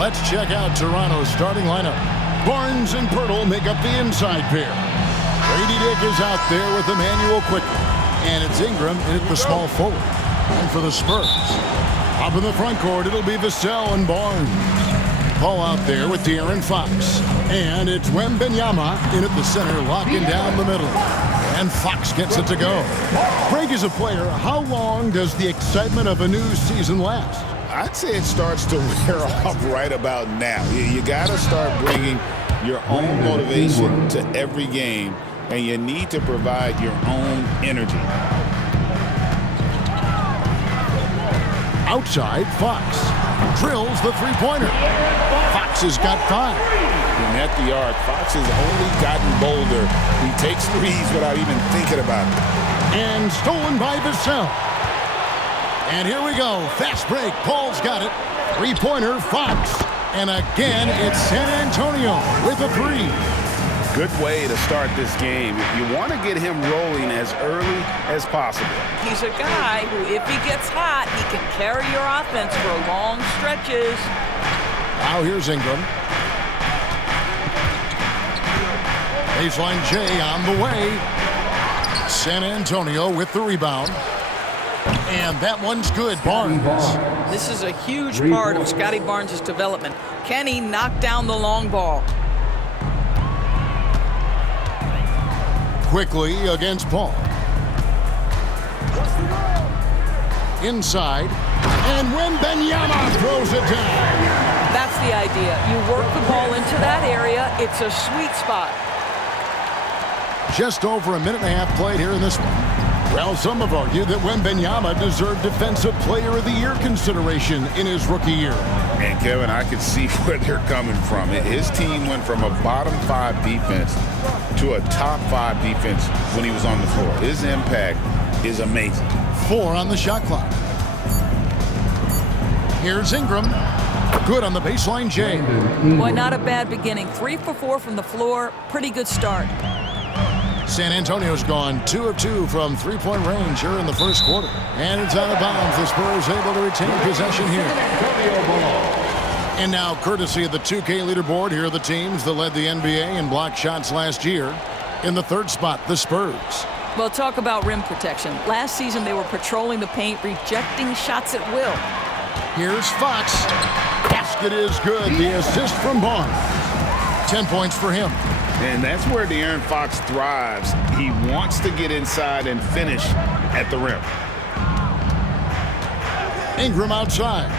Let's check out Toronto's starting lineup. Barnes and Pirtle make up the inside pair. Grady Dick is out there with Emmanuel quickly. And it's Ingram in at the small forward. And for the Spurs, up in the front court, it'll be Vassell and Barnes. Paul out there with De'Aaron Fox. And it's Wembanyama in at the center, locking down the middle. And Fox gets it to go. Greg, as a player, how long does the excitement of a new season last? I'd say it starts to wear off right about now. You got to start bringing your own motivation to every game, and you need to provide your own energy. Outside, Fox drills the three-pointer. Fox has got 5. And at the arc, Fox has only gotten bolder. He takes threes without even thinking about it. And stolen by Vassell. And here we go. Fast break. Paul's got it. Three-pointer, Fox. And again, it's San Antonio with a 3. Good way to start this game. You want to get him rolling as early as possible. He's a guy who, if he gets hot, he can carry your offense for long stretches. Now here's Ingram. Baseline J on the way. San Antonio with the rebound. And that one's good. Barnes. This is a huge part of Scotty Barnes' development. Can he knock down the long ball? Quickly against Paul. Inside. And Wembanyama throws it down. That's the idea. You work the ball into that area. It's a sweet spot. Just over a minute and a half played here in this one. Well, some have argued that Wembanyama deserved Defensive Player of the Year consideration in his rookie year. And, Kevin, I can see where they're coming from. His team went from a bottom 5 defense to a top 5 defense when he was on the floor. His impact is amazing. 4 on the shot clock. Here's Ingram. Good on the baseline, Jay. Boy, not a bad beginning. 3 for 4 from the floor. Pretty good start. San Antonio's gone 2 of 2 from three-point range here in the first quarter. And it's out of bounds. The Spurs able to retain possession here. And now, courtesy of the 2K leaderboard, here are the teams that led the NBA in block shots last year. In the third spot, the Spurs. Well, talk about rim protection. Last season, they were patrolling the paint, rejecting shots at will. Here's Fox. Basket is good. The assist from Barnes. 10 points for him. And that's where De'Aaron Fox thrives. He wants to get inside and finish at the rim. Ingram outside.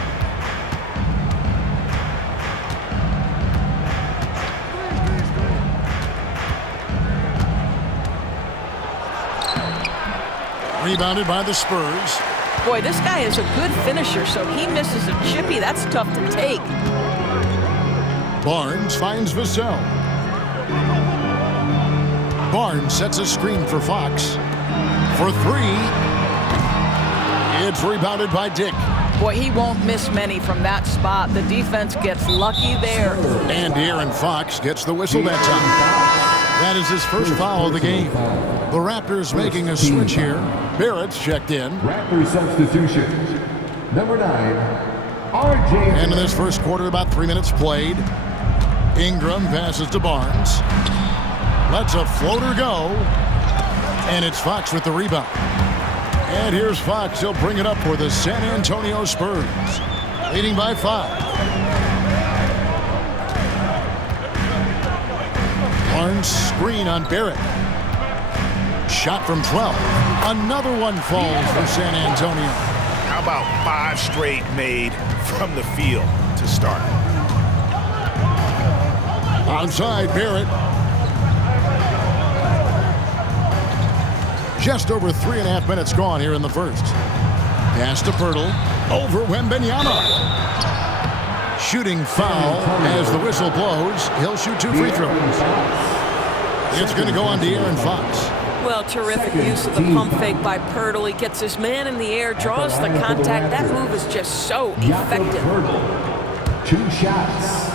Rebounded by the Spurs. Boy, this guy is a good finisher, so he misses a chippy. That's tough to take. Barnes finds Vassell. Barnes sets a screen for Fox. For 3. It's rebounded by Dick. Boy, he won't miss many from that spot. The defense gets lucky there. And De'Aaron Fox gets the whistle that time. That is his first foul of the game. The Raptors making a switch here. Barrett's checked in. Raptors substitution. Number 9, RJ. And in this first quarter, about 3 minutes played. Ingram passes to Barnes. Lets a floater go. And it's Fox with the rebound. And here's Fox. He'll bring it up for the San Antonio Spurs. Leading by 5. Barnes screen on Barrett. Shot from 12. Another one falls for San Antonio. How about 5 straight made from the field to start? Outside, Barrett. Just over 3.5 minutes gone here in the first. Pass to Pirtle. Over Wembanyama. Shooting foul as the whistle blows. He'll shoot 2 free throws. It's going to go on De'Aaron Fox. Well, terrific use of the pump fake by Pirtle. He gets his man in the air, draws the contact. That move is just so effective. 2 shots.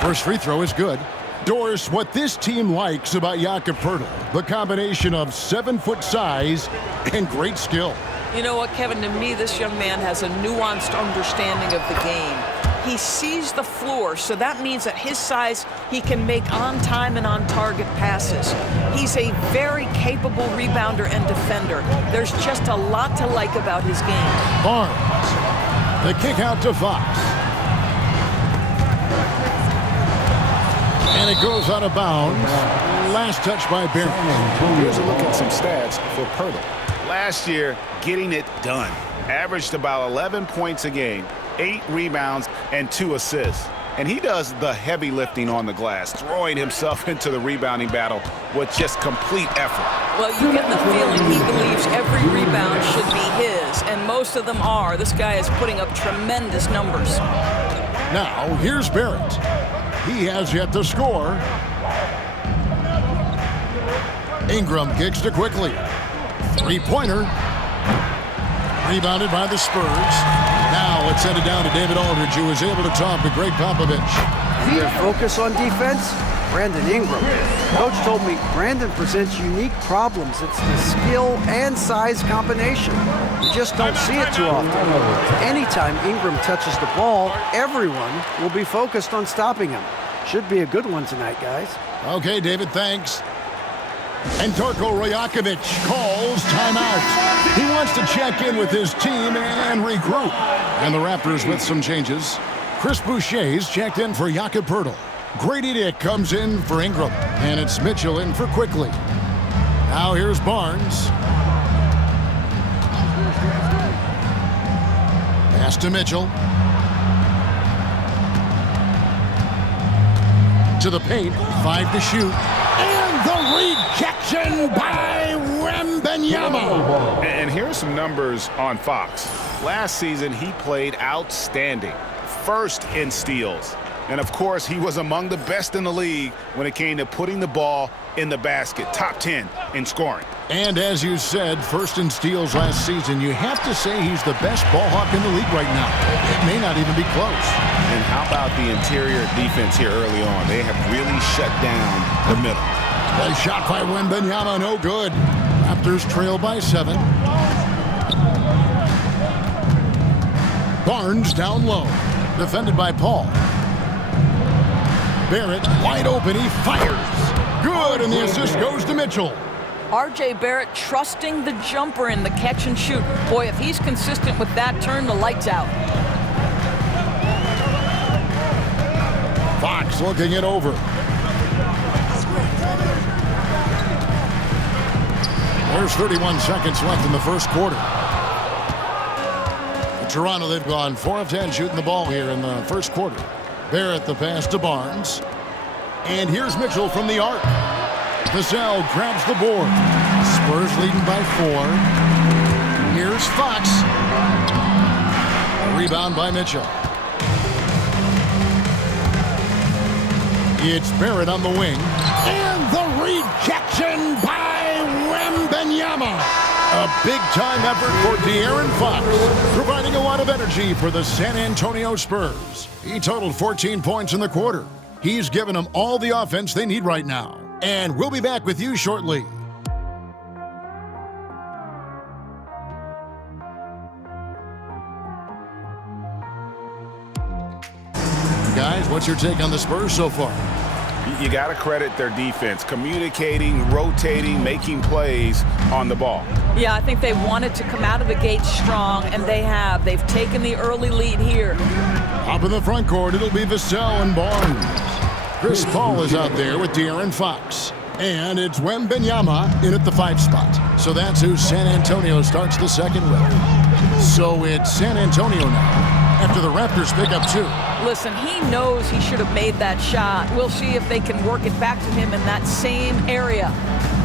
First free throw is good. Doris, what this team likes about Jakob Poeltl, the combination of 7-foot size and great skill. You know what, Kevin? To me, this young man has a nuanced understanding of the game. He sees the floor, so that means at his size, he can make on-time and on-target passes. He's a very capable rebounder and defender. There's just a lot to like about his game. Barnes, the kick out to Fox. And it goes out of bounds. Last touch by Barrett. Here's a look at some stats for Pirtle. Last year, getting it done. Averaged about 11 points a game, 8 rebounds, and 2 assists. And he does the heavy lifting on the glass, throwing himself into the rebounding battle with just complete effort. Well, you get the feeling he believes every rebound should be his, and most of them are. This guy is putting up tremendous numbers. Now, here's Barrett. He has yet to score. Ingram kicks to quickly. Three-pointer. Rebounded by the Spurs. Now let's send it down to David Aldridge, who was able to talk to Greg Popovich. Their focus on defense, Brandon Ingram. Coach told me Brandon presents unique problems. It's the skill and size combination. You just don't see it too often. Anytime Ingram touches the ball, everyone will be focused on stopping him. Should be a good one tonight, guys. Okay, David, thanks. And Darko Rajakovic calls timeout. He wants to check in with his team and regroup. And the Raptors with some changes. Chris Boucher's checked in for Jakob Poeltl. Grady Dick comes in for Ingram. And it's Mitchell in for Quickly. Now here's Barnes. Pass to Mitchell. To the paint. 5 to shoot. And the rejection by Wembanyama. And here are some numbers on Fox. Last season, he played outstanding. First in steals. And, of course, he was among the best in the league when it came to putting the ball in the basket. Top 10 in scoring. And as you said, first in steals last season. You have to say he's the best ball hawk in the league right now. It may not even be close. And how about the interior defense here early on? They have really shut down the middle. A shot by Wembanyama, no good. Raptors trail by 7. Barnes down low. Defended by Paul. Barrett wide open. He fires. Good, and the assist goes to Mitchell. R.J. Barrett trusting the jumper in the catch and shoot. Boy, if he's consistent with that, turn the lights out. Fox looking it over. There's 31 seconds left in the first quarter. In Toronto, they've gone 4 of 10 shooting the ball here in the first quarter. Barrett the pass to Barnes. And here's Mitchell from the arc. Vassell grabs the board. Spurs leading by 4. Here's Fox. A rebound by Mitchell. It's Barrett on the wing. And the rejection by Wembanyama. A big-time effort for De'Aaron Fox, providing a lot of energy for the San Antonio Spurs. He totaled 14 points in the quarter. He's given them all the offense they need right now. And we'll be back with you shortly. Guys, what's your take on the Spurs so far? You got to credit their defense, communicating, rotating, making plays on the ball. Yeah, I think they wanted to come out of the gate strong, and they have. They've taken the early lead here. Up in the front court, it'll be Vassell and Barnes. Chris Paul is out there with De'Aaron Fox. And it's Wembanyama in at the 5 spot. So that's who San Antonio starts the second with. So it's San Antonio now after the Raptors pick up 2. Listen, he knows he should have made that shot. We'll see if they can work it back to him in that same area.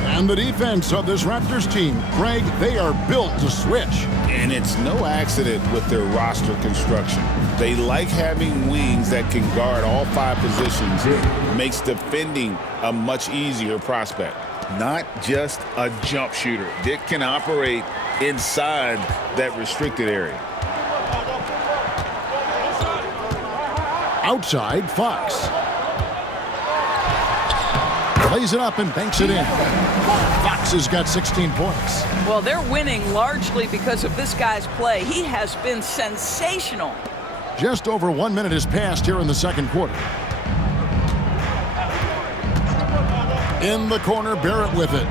And the defense of this Raptors team, Greg, they are built to switch. And it's no accident with their roster construction. They like having wings that can guard all 5 positions. Makes defending a much easier prospect. Not just a jump shooter. Dick can operate inside that restricted area. Outside, Fox. Lays it up and banks it in. Fox has got 16 points. Well, they're winning largely because of this guy's play. He has been sensational. Just over 1 minute has passed here in the second quarter. In the corner, Barrett with it.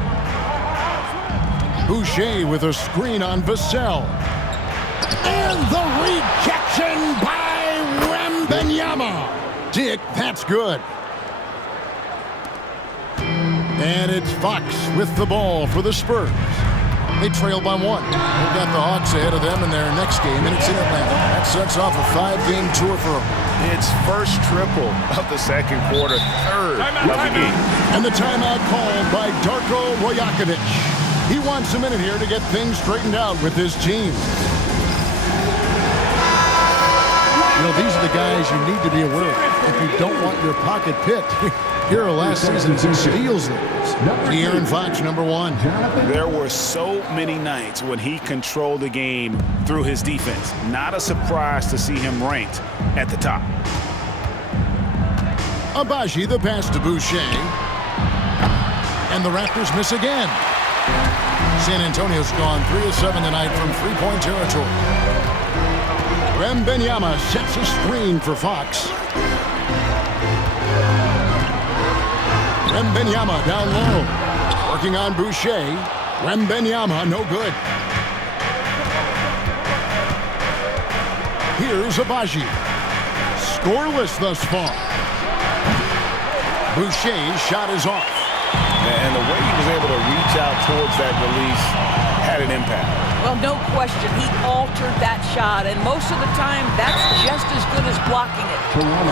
Boucher with a screen on Vassell. And the rejection by Wembanyama. Dick, that's good. And it's Fox with the ball for the Spurs. They trail by 1. They've got the Hawks ahead of them in their next game, and it's in Atlanta. That sets off a 5-game tour for them. It's first triple of the second quarter, third of the game. And the timeout called by Darko Rajakovic. He wants a minute here to get things straightened out with his team. You know, these are the guys you need to be aware of if you don't want your pocket picked. Here are last season's steals leaders. De'Aaron Fox, number 1. There were so many nights when he controlled the game through his defense. Not a surprise to see him ranked at the top. Abaji, the pass to Boucher. And the Raptors miss again. San Antonio's gone 3 of 7 tonight from three-point territory. Wembanyama sets a screen for Fox. Wembanyama down low. Working on Boucher. Wembanyama, no good. Here's Abaji. Scoreless thus far. Boucher's shot is off. And the way he was able to reach out towards that release had an impact. Well, no question. He altered that shot, and most of the time, that's just as good as blocking it.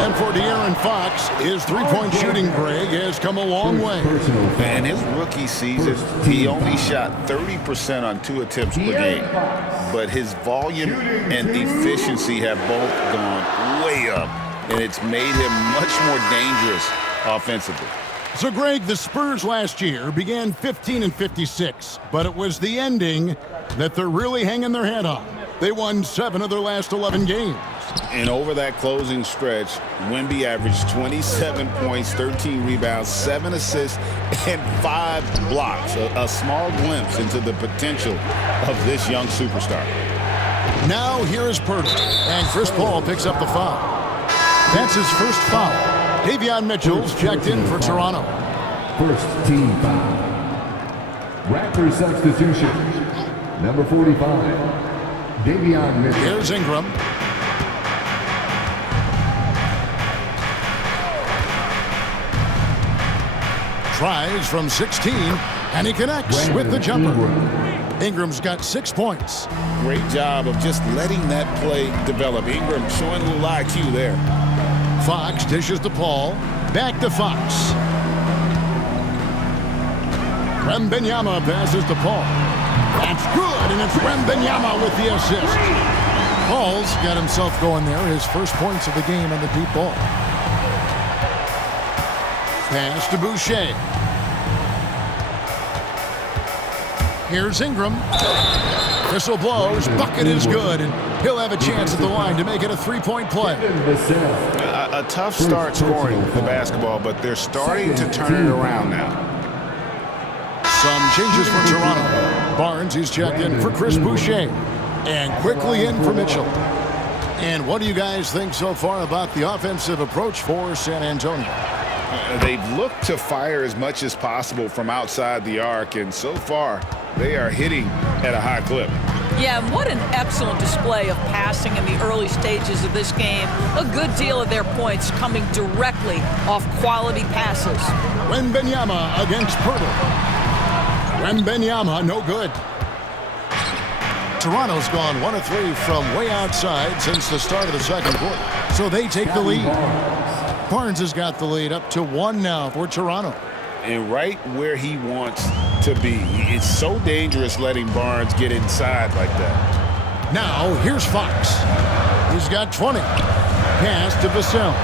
And for De'Aaron Fox, his three-point shooting, Greg, has come a long way. In his rookie season, he only shot 30% on 2 attempts per game. But his volume and efficiency have both gone way up, and it's made him much more dangerous offensively. So, Greg, the Spurs last year began 15-56, but it was the ending that they're really hanging their head on. They won 7 of their last 11 games. And over that closing stretch, Wemby averaged 27 points, 13 rebounds, 7 assists, and 5 blocks. A small glimpse into the potential of this young superstar. Now here is Purtle, and Chris Paul picks up the foul. That's his first foul. Davion Mitchell's checked in for Toronto. First team foul. Raptors substitution. Number 45, Davion Mitchell. Here's Ingram. Tries from 16, and he connects with the jumper. Ingram's got 6 points. Great job of just letting that play develop. Ingram showing a little IQ there. Fox dishes to Paul. Back to Fox. Wembanyama passes to Paul. That's good, and it's Wembanyama with the assist. Paul's got himself going there. His first points of the game on the deep ball. Pass to Boucher. Here's Ingram. Whistle blows. Bucket is good, and he'll have a chance at the line to make it a 3-point play. A tough start scoring the basketball, but they're starting to turn it around now. Some changes for Toronto. Barnes is checked in for Chris Boucher. And quickly in for Mitchell. And what do you guys think so far about the offensive approach for San Antonio? They've looked to fire as much as possible from outside the arc, and so far they are hitting at a high clip. Yeah, and what an excellent display of passing in the early stages of this game. A good deal of their points coming directly off quality passes. Wembanyama against Purtle. Wembanyama, no good. Toronto's gone 1 of 3 from way outside since the start of the second quarter. So they take the lead. Barnes has got the lead up to 1 now for Toronto. And right where he wants to be. It's so dangerous letting Barnes get inside like that. Now, here's Fox. He's got 20. Pass to Vassell.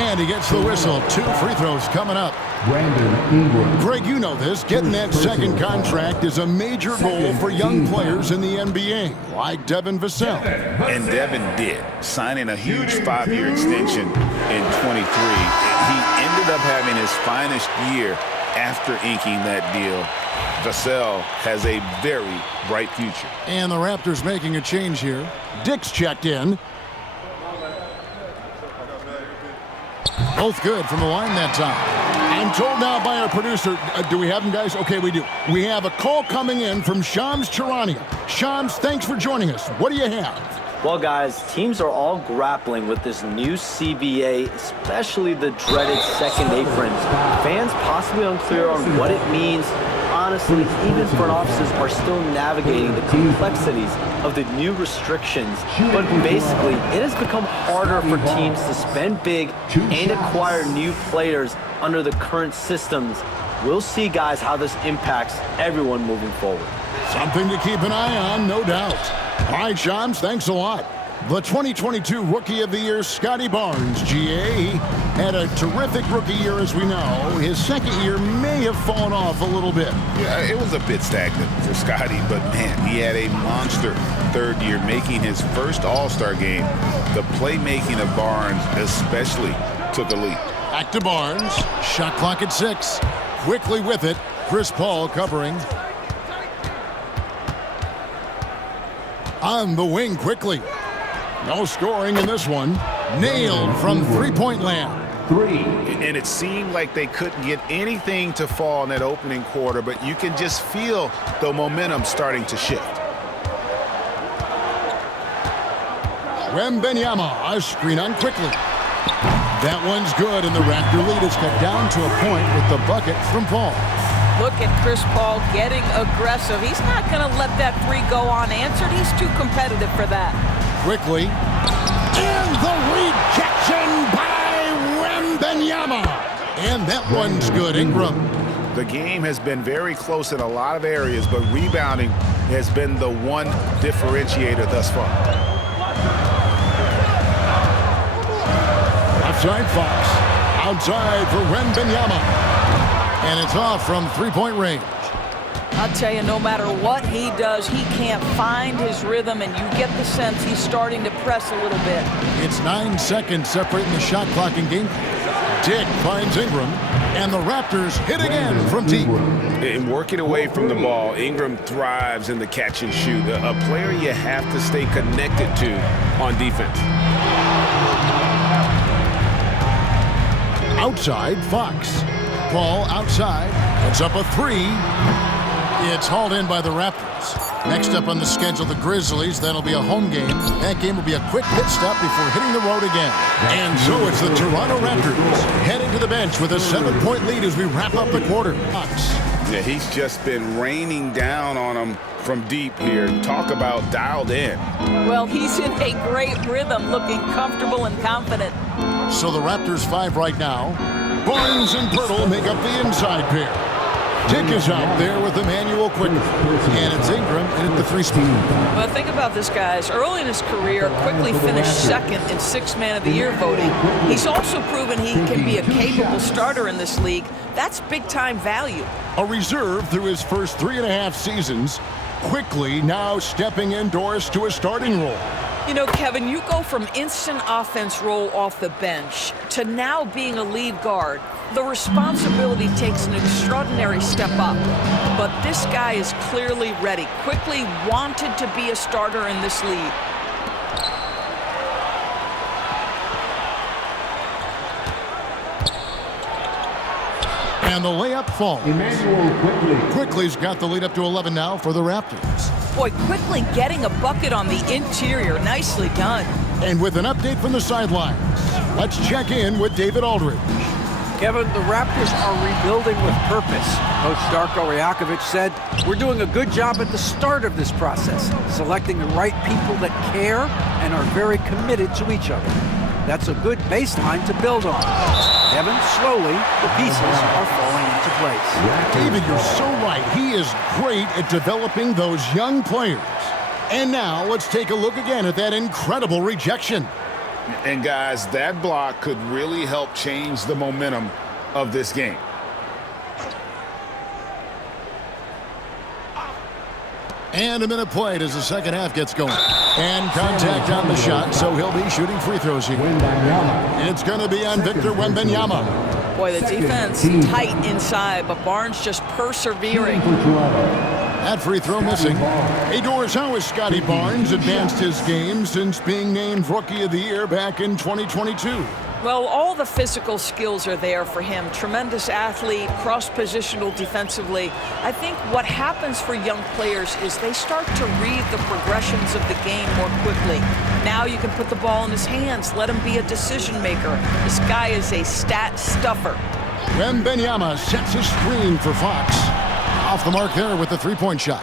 And he gets the whistle. 2 free throws coming up. Brandon Ingram. Greg, you know this. Getting that second contract is a major goal for young players in the NBA, like Devin Vassell. And Devin did, signing a huge 5-year extension in 23. He ended up having his finest year after inking that deal. Vassell has a very bright future. And the Raptors making a change here. Dick's checked in. Both good from the line that time. I'm told now by our producer, do we have him, guys? Okay, we do. We have a call coming in from Shams Charania. Shams, thanks for joining us. What do you have? Well, guys, teams are all grappling with this new CBA, especially the dreaded second apron. Fans possibly unclear on what it means. Honestly, even front offices are still navigating the complexities of the new restrictions. But basically, it has become harder for teams to spend big and acquire new players under the current systems. We'll see, guys, how this impacts everyone moving forward. Something to keep an eye on, no doubt. All right, Shams, thanks a lot. The 2022 Rookie of the Year, Scotty Barnes, GA, had a terrific rookie year, as we know. His second year may have fallen off a little bit. Yeah, it was a bit stagnant for Scotty, but man, he had a monster third year, making his first All-Star game. The playmaking of Barnes especially took a leap. Back to Barnes. Shot clock at 6. Quickly with it. Chris Paul covering. On the wing quickly. No scoring in this one. Nailed from three-point land. 3. And it seemed like they couldn't get anything to fall in that opening quarter, but you can just feel the momentum starting to shift. Wembanyama, a screen on quickly. That one's good, and the Raptor lead is cut down to a point with the bucket from Paul. Look at Chris Paul getting aggressive. He's not going to let that three go unanswered. He's too competitive for that. Quickly. And the rejection by Wembanyama. And that one's good, Ingram. The game has been very close in a lot of areas, but rebounding has been the one differentiator thus far. Outside Fox. Outside for Wembanyama. And it's off from three-point range. I'll tell you, no matter what he does, he can't find his rhythm, and you get the sense he's starting to press a little bit. It's 9 seconds separating the shot clock and game. Dick finds Ingram, and the Raptors hit again from deep. In working away from the ball, Ingram thrives in the catch and shoot. A player you have to stay connected to on defense. Outside, Fox. Paul outside. It's up a 3. It's hauled in by the Raptors. Next up on the schedule, the Grizzlies. That'll be a home game. That game will be a quick pit stop before hitting the road again. And so it's the Toronto Raptors heading to the bench with a 7-point lead as we wrap up the quarter. Fox. Yeah, he's just been raining down on them from deep here. Talk about dialed in. Well, he's in a great rhythm, looking comfortable and confident. So the Raptors 5 right now. Barnes and Pirtle make up the inside pair. Dick is out there with Emmanuel Quickly. And it's Ingram in at the 3 spot. Well, think about this, guys. Early in his career, Quickly finished second in 6th Man of the Year voting. He's also proven he can be a capable starter in this league. That's big-time value. A reserve through his first 3.5 seasons. Quickly now stepping indoors to a starting role. You know, Kevin, you go from instant offense role off the bench to now being a lead guard. The responsibility takes an extraordinary step up. But this guy is clearly ready. Quickly wanted to be a starter in this league. And the layup falls. Emmanuel Quickly. Quickly's got the lead up to 11 now for the Raptors. Boy, Quickly getting a bucket on the interior. Nicely done. And with an update from the sidelines, let's check in with David Aldridge. Kevin, the Raptors are rebuilding with purpose. Coach Darko Rajakovic said, "We're doing a good job at the start of this process, selecting the right people that care and are very committed to each other. That's a good baseline to build on." Kevin, slowly, the pieces are falling into place. David, you're so right. He is great at developing those young players. And now let's take a look again at that incredible rejection. And guys, that block could really help change the momentum of this game. And a minute played as the second half gets going. And contact on the shot, so he'll be shooting free throws here. It's going to be on Victor Wembanyama. Boy, the defense tight inside, but Barnes just persevering. That free throw missing. Hey, Doris, how has Scotty Barnes advanced his game since being named Rookie of the Year back in 2022? Well, all the physical skills are there for him. Tremendous athlete, cross-positional defensively. I think what happens for young players is they start to read the progressions of the game more quickly. Now you can put the ball in his hands, let him be a decision maker. This guy is a stat stuffer. Wembanyama sets a screen for Fox. Off the mark there with the three-point shot.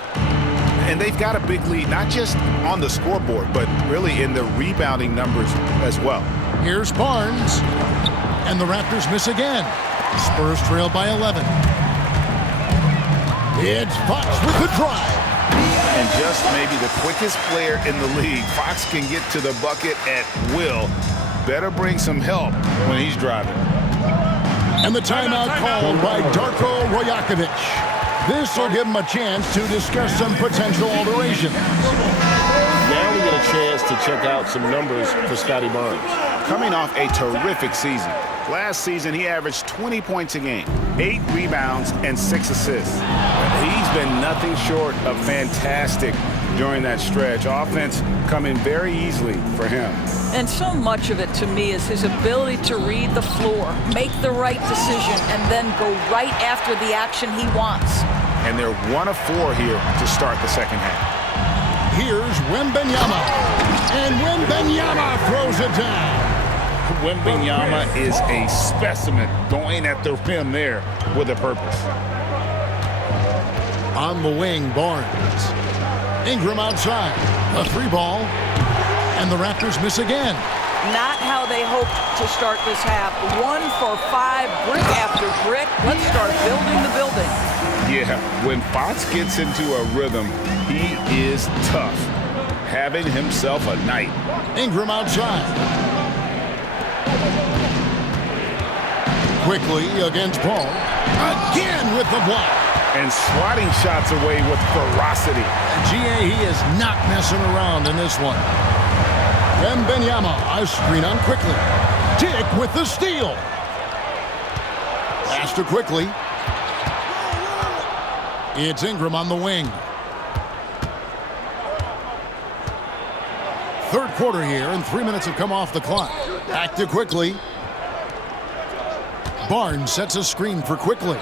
And they've got a big lead, not just on the scoreboard, but really in the rebounding numbers as well. Here's Barnes. And the Raptors miss again. Spurs trail by 11. It's Fox with the drive. And just maybe the quickest player in the league. Fox can get to the bucket at will. Better bring some help when he's driving. And the timeout called by Darko Rajakovic. This will give him a chance to discuss some potential alterations. Now we get a chance to check out some numbers for Scotty Barnes. Coming off a terrific season. Last season, he averaged 20 points a game, 8 rebounds, and 6 assists. He's been nothing short of fantastic during that stretch. Offense coming very easily for him. And so much of it, to me, is his ability to read the floor, make the right decision, and then go right after the action he wants. And they're 1 of 4 here to start the second half. Here's Wembanyama. And Wembanyama throws it down. Wembanyama is a specimen going at the rim there with a purpose. On the wing, Barnes. Ingram outside. A 3-ball. And the Raptors miss again. Not how they hoped to start this half. 1 for 5, brick after brick. Let's start building the building. Yeah, when Fox gets into a rhythm, he is tough. Having himself a night. Ingram outside. Quickly against Paul. Again with the block. And swatting shots away with ferocity. GA, he is not messing around in this one. Wembanyama, a screen on quickly. Dick with the steal. Pass to quickly. It's Ingram on the wing. Third quarter here, and 3 minutes have come off the clock. Back to quickly. Barnes sets a screen for quickly.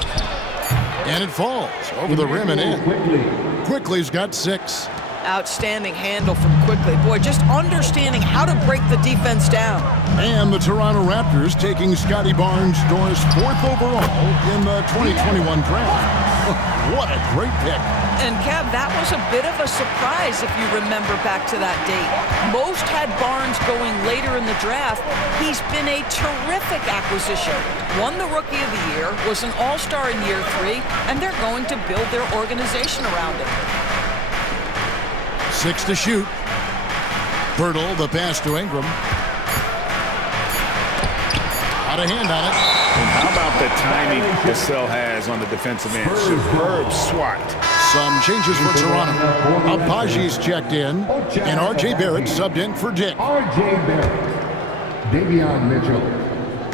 And it falls over the rim and in. Quickly's got 6. Outstanding handle from Quickly. Boy, just understanding how to break the defense down. And the Toronto Raptors taking Scotty Barnes, Doris, 4th overall in the 2021 draft. What a great pick. And Kev, that was a bit of a surprise if you remember back to that date. Most had Barnes going later in the draft. He's been a terrific acquisition. Won the Rookie of the Year, was an All-Star in year 3, and they're going to build their organization around him. 6 to shoot. Pirtle, the pass to Ingram. Out of hand on it. And how about the timing Vassell has on the defensive end? Superb swat. Some changes for Toronto. Apaji's checked in, and R.J. Barrett subbed in for Dick. R.J. Barrett. Davion Mitchell.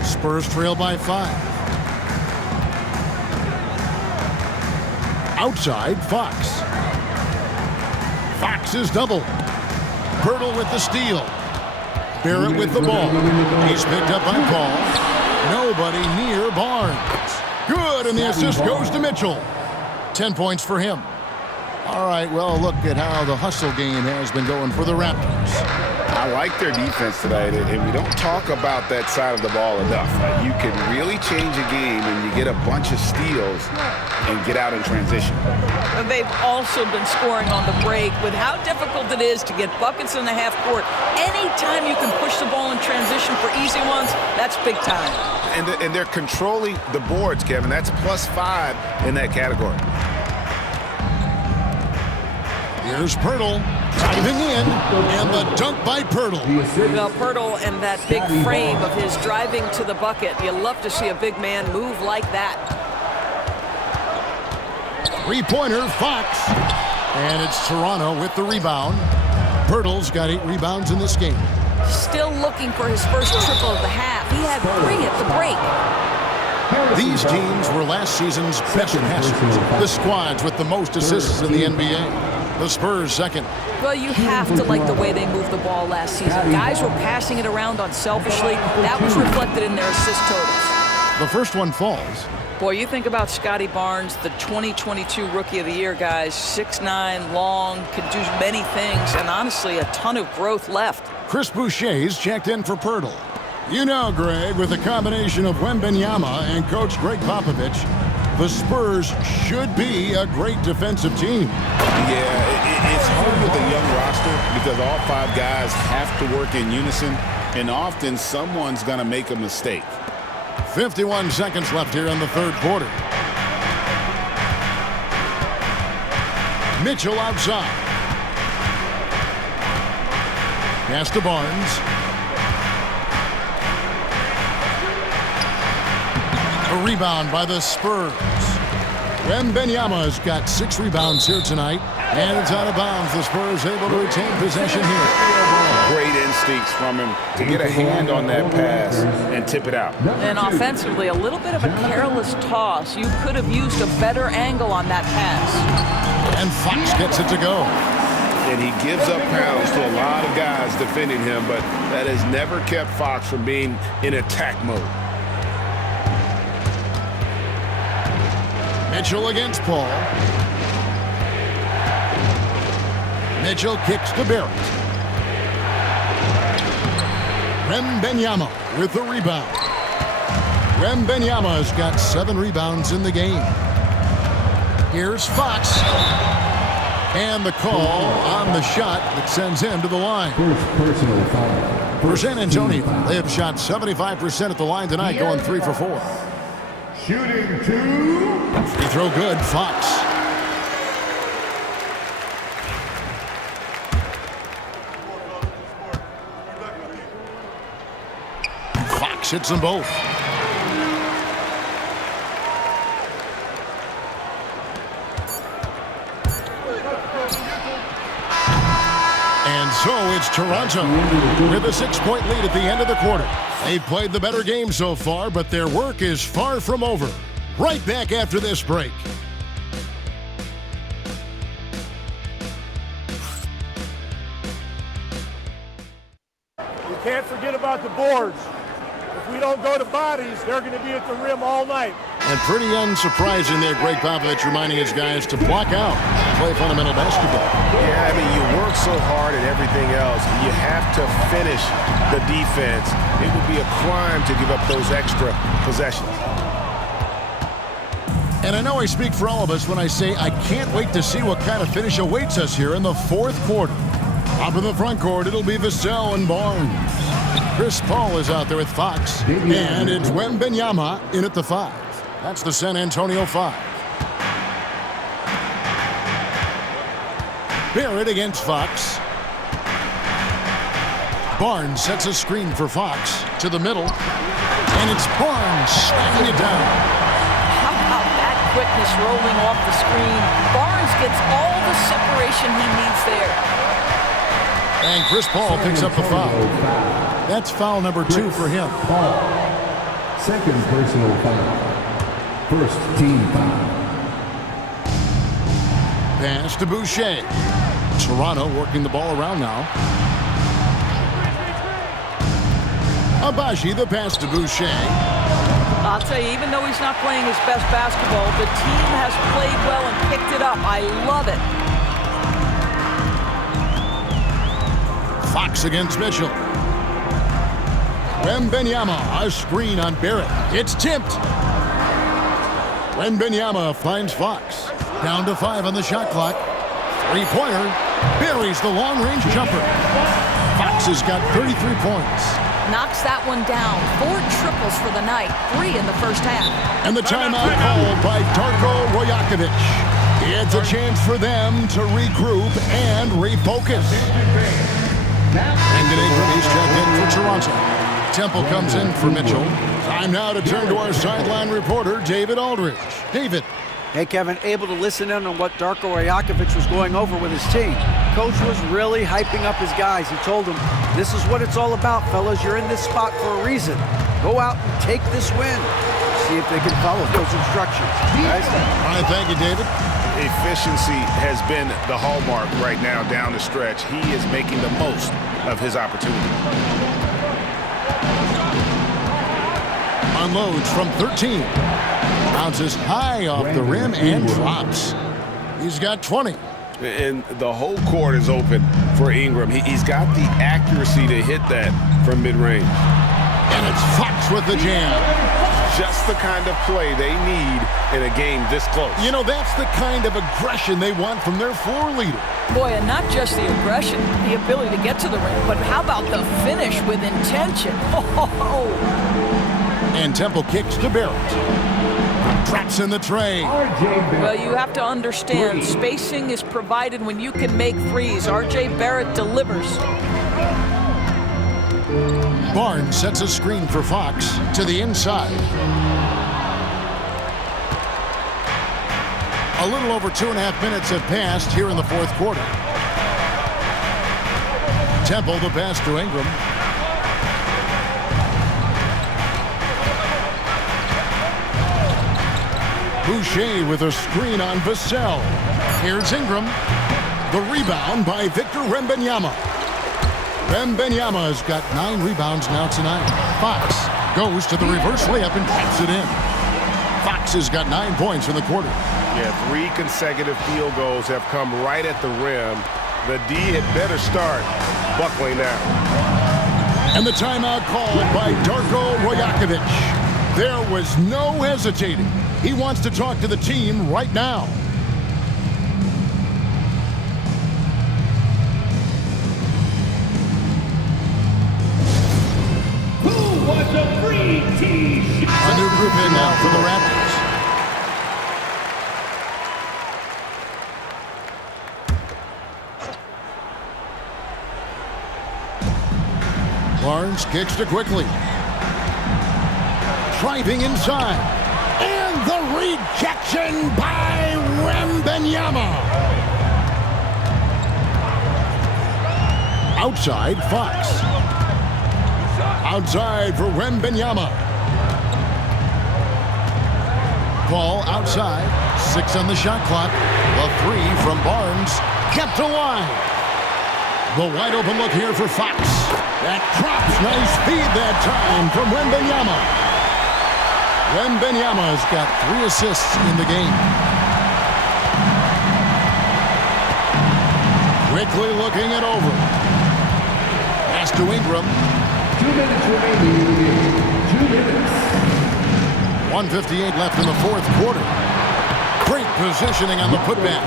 Spurs trail by 5. Outside, Fox. Fox is double. Pirtle with the steal. Barrett with the ball. He's picked up by Paul. Nobody near Barnes. Good, and the assist goes to Mitchell. 10 points for him. All right, well, look at how the hustle game has been going for the Raptors. I like their defense tonight, and we don't talk about that side of the ball enough. You can really change a game when you get a bunch of steals and get out in transition. And they've also been scoring on the break. With how difficult it is to get buckets in the half court, anytime you can push the ball in transition for easy ones, that's big time. And they're controlling the boards, Kevin. That's +5 in that category. Here's Pirtle diving in, and the dunk by Pirtle. Well, Pirtle and that big frame of his driving to the bucket. You love to see a big man move like that. Three-pointer, Fox. And it's Toronto with the rebound. Pirtle's got 8 rebounds in this game. Still looking for his first triple of the half. He had 3 at the break. These teams were last season's best passers. The squads with the most assists in the NBA. The Spurs second. Well, you have to like the way they moved the ball last season. Guys were passing it around unselfishly. That was reflected in their assist totals. The first one falls. Boy, you think about Scotty Barnes, the 2022 Rookie of the Year, guys. 6'9", long, could do many things, and honestly, a ton of growth left. Chris Boucher's checked in for Pirtle. You know, Greg, with a combination of Wembanyama and Coach Greg Popovich, the Spurs should be a great defensive team. Yeah, it's hard with a young roster because all 5 guys have to work in unison, and often someone's going to make a mistake. 51 seconds left here in the third quarter. Mitchell outside. Pass to Barnes. A rebound by the Spurs. Wembanyama's got 6 rebounds here tonight, and it's out of bounds. The Spurs able to retain possession here. Great instincts from him to get a hand on that pass and tip it out. And offensively, a little bit of a careless toss. You could have used a better angle on that pass. And Fox gets it to go. And he gives up pounds to a lot of guys defending him, but that has never kept Fox from being in attack mode. Mitchell against Paul. Mitchell kicks to Barrett. Wembanyama with the rebound. Wembanyama's got 7 rebounds in the game. Here's Fox. And the call on the shot that sends him to the line. First personal foul. For San Antonio, they have shot 75% at the line tonight, going 3 for 4. Shooting 2. Free throw good, Fox. Fox hits them both. And so it's Toronto with a 6-point lead at the end of the quarter. They've played the better game so far, but their work is far from over. Right back after this break. We can't forget about the boards. If we don't go to bodies, they're going to be at the rim all night. And pretty unsurprising there, Greg Popovich reminding his guys to block out, play fundamental basketball. Yeah, I mean, you work so hard at everything else. You have to finish the defense. It would be a crime to give up those extra possessions. And I know I speak for all of us when I say I can't wait to see what kind of finish awaits us here in the fourth quarter. Up in the front court, it'll be Vassell and Barnes. Chris Paul is out there with Fox. And it's Wembanyama in at the 5. That's the San Antonio 5. Barrett against Fox. Barnes sets a screen for Fox to the middle. And it's Barnes smacking it down. How about that quickness rolling off the screen? Barnes gets all the separation he needs there. And Chris Paul picks up the foul. That's foul number 2 for him. Second personal foul. First team foul. Pass to Boucher. Toronto working the ball around now. Abaji the pass to Boucher. I'll tell you, even though he's not playing his best basketball, the team has played well and picked it up. I love it. Fox against Mitchell. Wembanyama, a screen on Barrett. It's tipped. Wembanyama finds Fox. Down to 5 on the shot clock. Three-pointer. Buries the long-range jumper. Fox has got 33 points. Knocks that one down. 4 triples for the night. 3 in the first half. And the timeout called by Darko Rajakovic. It's a chance for them to regroup and refocus. Brandon Ingram, he's checked in for Toronto. Temple comes in for Mitchell. Time now to turn to our sideline reporter, David Aldridge. David. Hey, Kevin, able to listen in on what Darko Rajakovic was going over with his team. Coach was really hyping up his guys. He told them, this is what it's all about, fellas. You're in this spot for a reason. Go out and take this win. See if they can follow those instructions. Guys? All right, thank you, David. Efficiency has been the hallmark right now down the stretch. He is making the most of his opportunity. Unloads from 13. Bounces high off the rim and drops. He's got 20. And the whole court is open for Ingram. He's got the accuracy to hit that from mid-range. And it's Fox with the jam. Just the kind of play they need in a game this close. You know, that's the kind of aggression they want from their floor leader. Boy, and not just the aggression, the ability to get to the rim, but how about the finish with intention? And Temple kicks to Barrett. Traps in the tray. Well, you have to understand, spacing is provided when you can make threes. R.J. Barrett delivers. Barnes sets a screen for Fox to the inside. A little over 2.5 minutes have passed here in the fourth quarter. Temple, the pass to Ingram. Boucher with a screen on Vassell. Here's Ingram. The rebound by Victor Wembanyama. Wembanyama has got 9 rebounds now tonight. Fox goes to the reverse layup and taps it in. Fox has got 9 points in the quarter. Yeah, 3 consecutive field goals have come right at the rim. The D had better start buckling now. And the timeout called by Darko Rajakovic. There was no hesitating. He wants to talk to the team right now. Who wants a free T-shirt? A new group in now for the Raptors. Barnes kicks to quickly. Driving inside. And the rejection by Wembanyama. Outside, Fox. Outside for Wembanyama. Ball outside. 6 on the shot clock. The 3 from Barnes. Kept alive. The wide open look here for Fox. That drops. Nice speed that time from Wembanyama. Wembanyama has got 3 assists in the game. Quickly looking it over. Pass to Ingram. 2 minutes remaining in the game. 2 minutes. 1:58 left in the fourth quarter. Great positioning on the putback.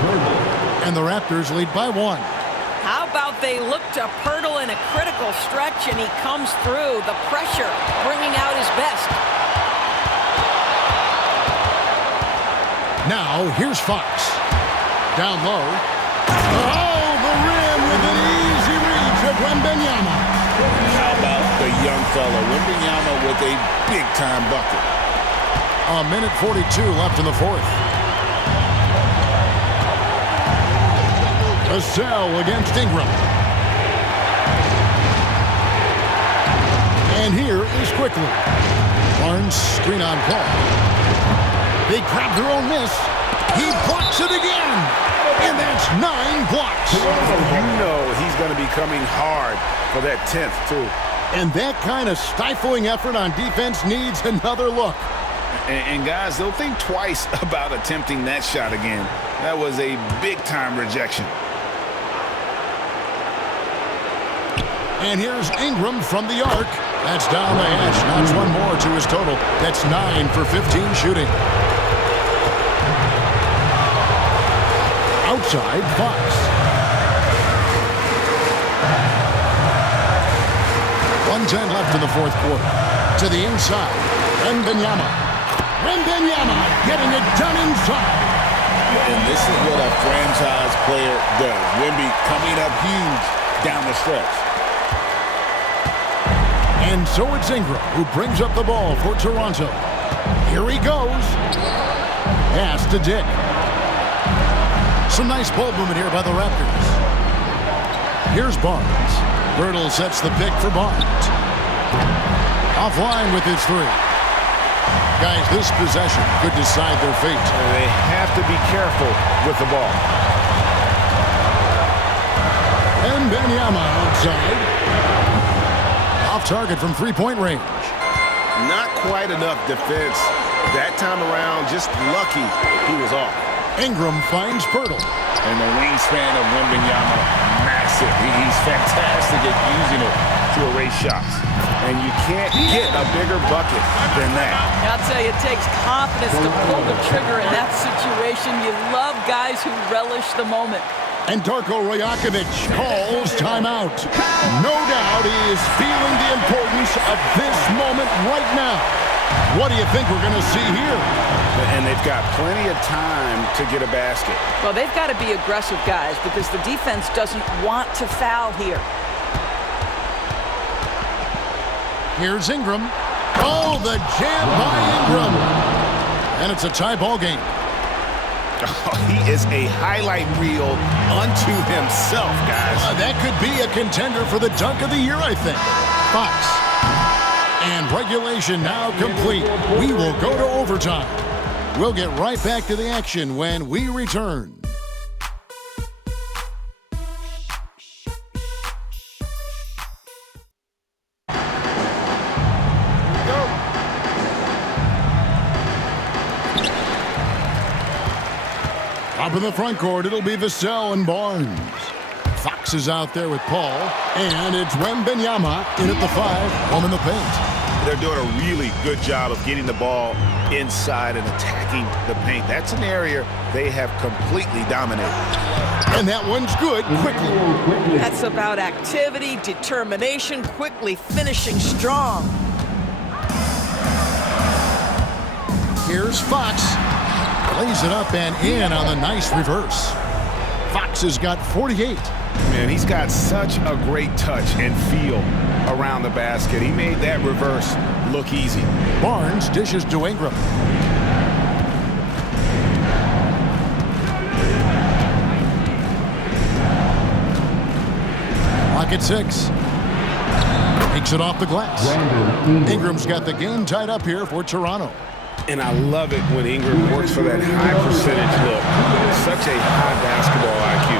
And the Raptors lead by 1. How about they look to Pirtle in a critical stretch and he comes through. The pressure bringing out his best. Now, here's Fox. Down low. Oh, the rim with an easy reach of Wembanyama. How about the young fella? Wembanyama with a big-time bucket. 1:42 left in the fourth. Vassell against Ingram. And here is quickly. Barnes screen on Paul. They grab their own miss. He blocks it again. And that's 9 blocks. You know he's going to be coming hard for that 10th, too. And that kind of stifling effort on defense needs another look. And guys, they'll think twice about attempting that shot again. That was a big-time rejection. And here's Ingram from the arc. That's down the hatch. Knocks one more to his total. That's 9 for 15 shooting. Outside, Fox. .110 left in the fourth quarter. To the inside. Wembanyama. Wembanyama getting it done inside. And this is what a franchise player does. Wemby coming up huge down the stretch. And so it's Ingram who brings up the ball for Toronto. Here he goes. Pass to Dick. Some nice ball movement here by the Raptors. Here's Barnes. Birtle sets the pick for Barnes. Offline with his three. Guys, this possession could decide their fate. They have to be careful with the ball. And Wembanyama outside. Off target from three-point range. Not quite enough defense that time around. Just lucky he was off. Ingram finds Pirtle. And the wingspan of Wembanyama, massive. He's fantastic at using it to erase shots. And you can't get a bigger bucket than that. I'll tell you, it takes confidence to pull the trigger in that situation. You love guys who relish the moment. And Darko Rajakovic calls timeout. No doubt he is feeling the importance of this moment right now. What do you think we're going to see here? And they've got plenty of time to get a basket. Well, they've got to be aggressive, guys, because the defense doesn't want to foul here. Here's Ingram. Oh, the jam by Ingram. And it's a tie ball game. Oh, he is a highlight reel unto himself, guys. That could be a contender for the dunk of the year, I think. Fox. And regulation now complete. We will go to overtime. We'll get right back to the action when we return. Up in the front court, it'll be Vassell and Barnes. Fox is out there with Paul, and it's Wembanyama in at the 5, home in the paint. They're doing a really good job of getting the ball inside and attacking the paint. That's an area they have completely dominated. And that one's good, quickly. That's about activity, determination, quickly finishing strong. Here's Fox. Lays it up and in on the nice reverse. Fox has got 48. Man, he's got such a great touch and feel around the basket. He made that reverse look easy. Barnes dishes to Ingram. Lock at 6. Takes it off the glass. Ingram's got the game tied up here for Toronto. And I love it when Ingram works for that high percentage look. Such a high basketball IQ.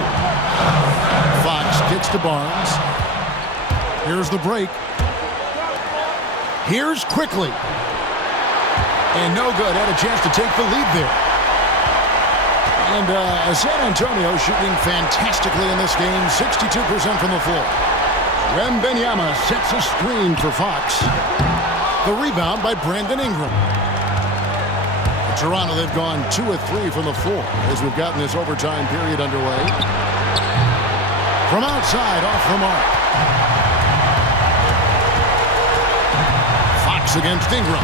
Fox kicks to Barnes. Here's the break. Here's quickly. And no good. Had a chance to take the lead there. And San Antonio shooting fantastically in this game. 62% from the floor. Wembanyama sets a screen for Fox. The rebound by Brandon Ingram. Toronto, they've gone 2 of 3 from the floor as we've gotten this overtime period underway. From outside, off the mark. Fox against Ingram.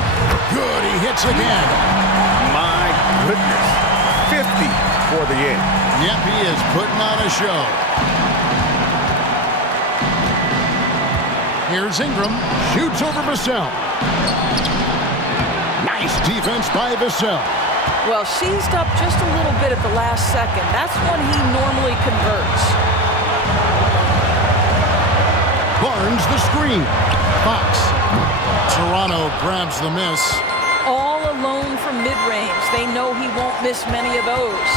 Good, he hits again. My goodness. 50 for the end. Yep, he is putting on a show. Here's Ingram. Shoots over Vassell. Nice defense by Vassell. Well, seized up just a little bit at the last second. That's when he normally converts. Barnes the screen. Fox. Toronto grabs the miss. All alone from mid-range. They know he won't miss many of those.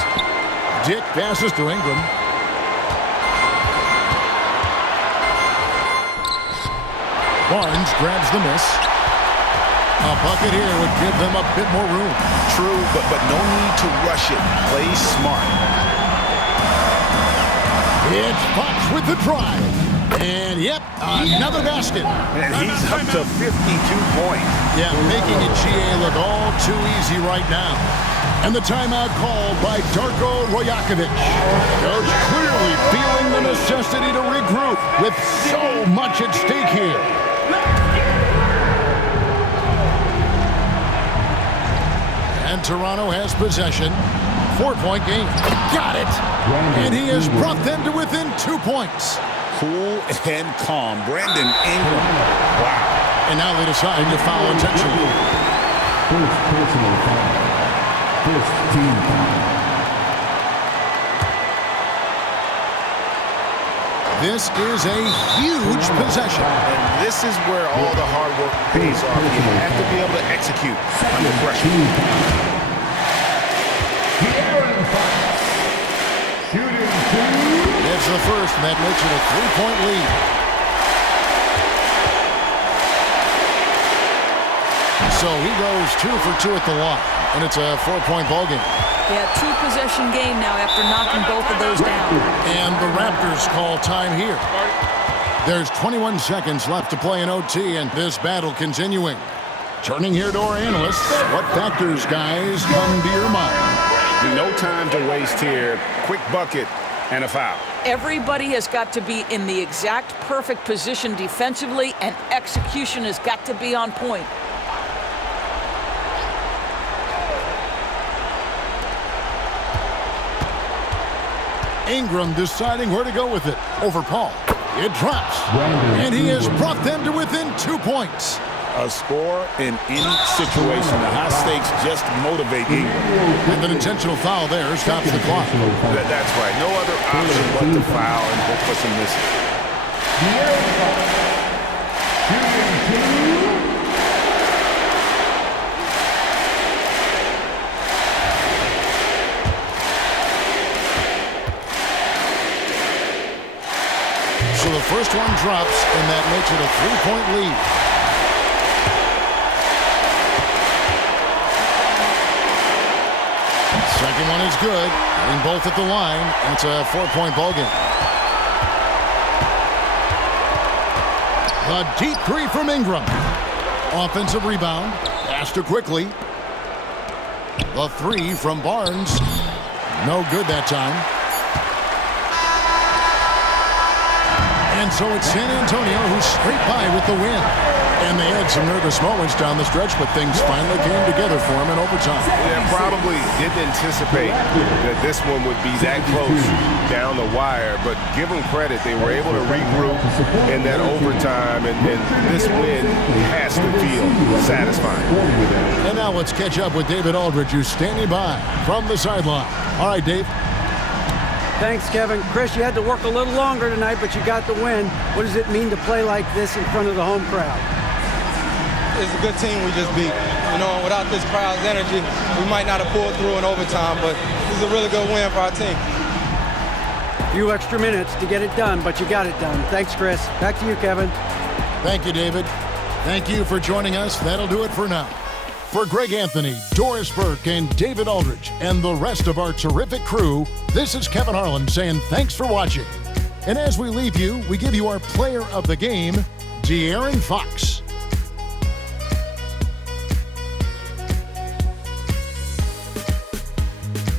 Dick passes to Ingram. Barnes grabs the miss. A bucket here would give them a bit more room. True, but no need to rush it. Play smart. It's Fox with the drive. And, yep, another basket. And he's up to 52 points. Yeah, making it GA look all too easy right now. And the timeout called by Darko Rajakovic. Coach clearly feeling the necessity to regroup with so much at stake here. And Toronto has possession. 4-point game. Got it. And he has brought them to within 2 points. Cool and calm. Brandon Ingram. Wow. And now they decide to foul intentionally. First personal foul. First team foul. This is a huge possession. And this is where all the hard work pays off. You have to be able to execute under pressure. Shooting two. It's the first, and that makes it a 3-point lead. So he goes 2 for 2 at the line, and it's a 4-point ball game. Yeah, 2-possession game now after knocking both of those down. And the Raptors call time here. There's 21 seconds left to play in OT, and this battle continuing. Turning here to our analysts, what factors, guys, come to your mind? No time to waste here. Quick bucket and a foul. Everybody has got to be in the exact perfect position defensively, and execution has got to be on point. Ingram deciding where to go with it. Over Paul. It drops. And he has brought them to within 2 points. A score in any situation. The high stakes just motivate Ingram. And an intentional foul there stops the clock. That's right. No other option but to foul and hope for some misses. So the first one drops, and that makes it a 3-point lead. Second one is good. Hitting both at the line, and it's a 4-point ball game. A deep three from Ingram. Offensive rebound. Passed it quickly. The three from Barnes. No good that time. And so it's San Antonio who scraped by with the win. And they had some nervous moments down the stretch, but things finally came together for them in overtime. Yeah, probably didn't anticipate that this one would be that close down the wire, but give them credit. They were able to regroup in that overtime, and this win has to feel satisfying. And now let's catch up with David Aldridge, who's standing by from the sideline. All right, Dave. Thanks, Kevin. Chris, you had to work a little longer tonight, but you got the win. What does it mean to play like this in front of the home crowd? It's a good team we just beat. You know, without this crowd's energy, we might not have pulled through in overtime, but this is a really good win for our team. A few extra minutes to get it done, but you got it done. Thanks, Chris. Back to you, Kevin. Thank you, David. Thank you for joining us. That'll do it for now. For Greg Anthony, Doris Burke, and David Aldridge, and the rest of our terrific crew, this is Kevin Harlan saying thanks for watching. And as we leave you, we give you our player of the game, De'Aaron Fox.